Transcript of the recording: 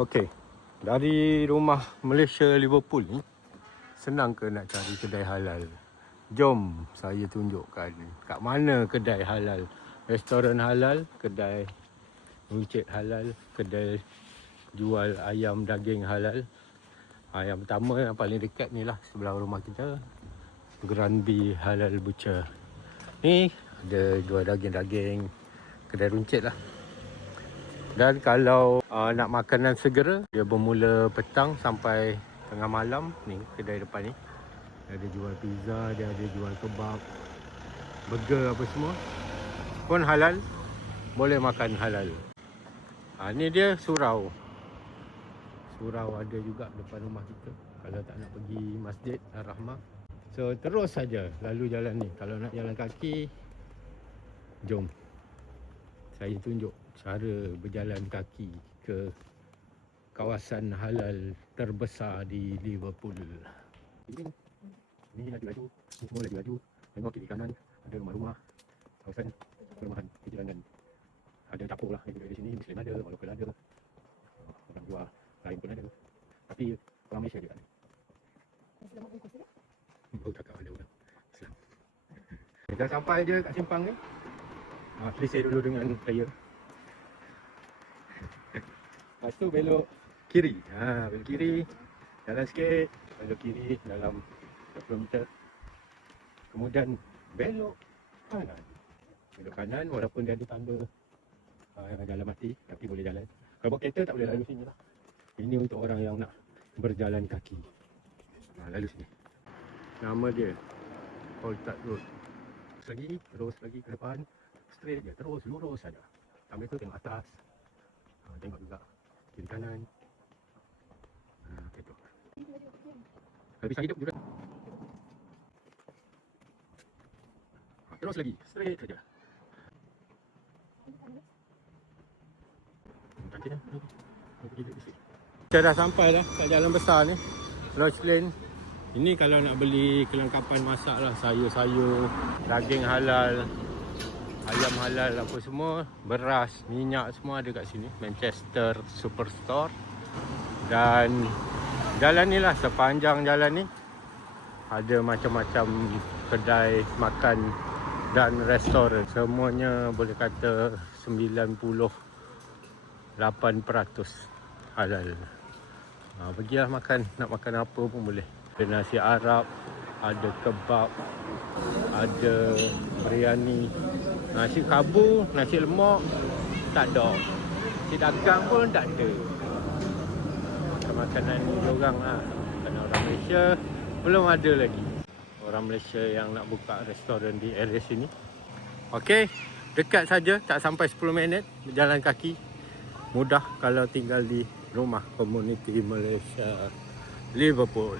Okey, dari rumah Malaysia Liverpool ni, senang ke nak cari kedai halal? Jom saya tunjukkan kat mana kedai halal. Restoran halal, kedai runcit halal, kedai jual ayam daging halal. Yang pertama yang paling dekat ni lah, sebelah rumah kita, Granby Halal Butcher. Ni ada jual daging-daging, kedai runcit lah. Dan kalau nak makanan segera, dia bermula petang sampai tengah malam. Ni kedai depan ni, dia ada jual pizza, dia ada jual kebab, burger apa semua pun halal. Boleh makan halal. Ni dia surau. Surau ada juga depan rumah kita, kalau tak nak pergi Masjid Ar-Rahmah. So terus saja lalu jalan ni. Kalau nak jalan kaki, jom saya tunjuk cara berjalan kaki ke kawasan halal terbesar di Liverpool. Ini lagi laju, ini semua lagi laju. Tengok kiri kanan ada rumah-rumah, kawasan perumahan kejalanan. Ada dapur lah di sini, Muslim ada, lokal ada, orang jual lain pun ada. Tapi orang Malaysia juga ada. Baru cakap ada orang Islam. Kita sampai je kat simpang ni. Selesai dulu dengan saya. Lepas tu belok kiri. Belok kiri, jalan sikit, belok kiri dalam 20 meter. Kemudian belok kanan. Belok kanan walaupun dia ada tanda jalan mati, tapi boleh jalan. Kalau bawa kereta tak boleh lalu sini lah. Ini untuk orang yang nak berjalan kaki. Lalu sini. Nama dia Holtart Road. Terus lagi ke depan, straight je, terus lurus saja. Sambil tu tengok atas, tengok juga kiri kanan. Itu. Kalau bisa hidup juga. Terus lagi, straight saja. Kita dah sampai dah kat jalan besar ni, Lodge Lane. Ini kalau nak beli kelengkapan masak lah, sayur-sayur, daging halal, ayam halal apa semua, beras, minyak semua ada kat sini. Manchester Superstore. Dan jalan ni lah, sepanjang jalan ni ada macam-macam kedai makan dan restoran. Semuanya boleh kata 98% halal. Pergilah makan, nak makan apa pun boleh. Ada nasi Arab, ada kebab, ada biryani, nasi kabu, nasi lemak tak ada, nasi dagang pun tak ada. Makanan ni diorang lah, kerana orang Malaysia belum ada lagi orang Malaysia yang nak buka restoran di area sini. Okey, dekat saja, tak sampai 10 minit berjalan kaki. Mudah kalau tinggal di rumah komuniti Malaysia Liverpool.